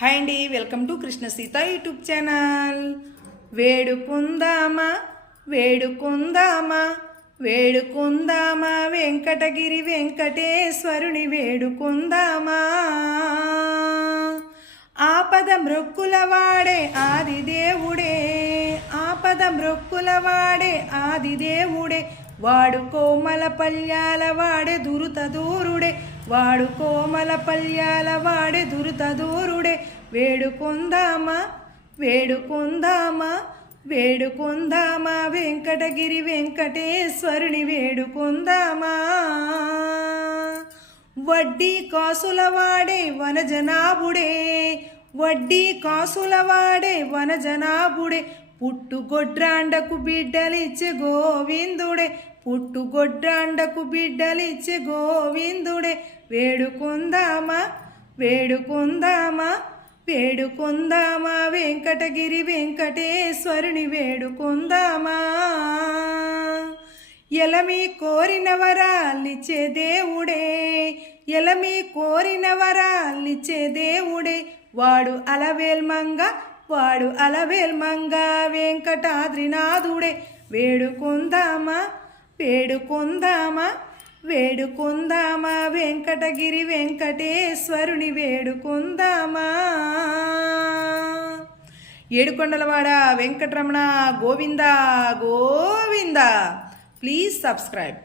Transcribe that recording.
Hi అండి, welcome to Krishna Sita YouTube channel. వేడుకుందామా వేడుకుందామా వేడుకుందామా వెంకటగిరి వెంకటేశ్వరుని వేడుకుందామా. ఆపద మ్రొక్కుల వాడే ఆదిదేవుడే, ఆపద మ్రొక్కుల వాడే ఆదిదేవుడే, వాడు కోమల పల్యాల వాడే దురుత దూరుడే, వాడు కోమల పల్యాల వాడే దురుత దూరుడే. వేడుకుందామా వేడుకుందామా వేడుకుందామా వెంకటగిరి వెంకటేశ్వరుని వేడుకుందామా. వడ్డీ కాసుల వాడే వనజనాభుడే, వడ్డీ కాసుల వాడే వనజనాభుడే, పుట్టుగొడ్రాండకు బిడ్డలిచ్చే గోవిందుడే, పుట్టుగొడ్రాండకు బిడ్డలిచ్చే గోవిందుడే. వేడుకుందామా వేడుకుందామా వేడుకుందామా వెంకటగిరి వెంకటేశ్వరుని వేడుకుందామా. ఎలమి కోరిన వరాలిచ్చే దేవుడే, ఎలమి కోరిన వరాలిచ్చే దేవుడే, వాడు అలవేల్మంగ, వాడు అలవేల్మంగ వెంకటాద్రినాథుడే. వేడుకుందామా వేడుకుందామా వేడుకుందామా వెంకటగిరి వెంకటేశ్వరుని వేడుకుందామా. ఏడుకొండలవాడ వెంకటరమణ గోవింద గోవింద. Please subscribe.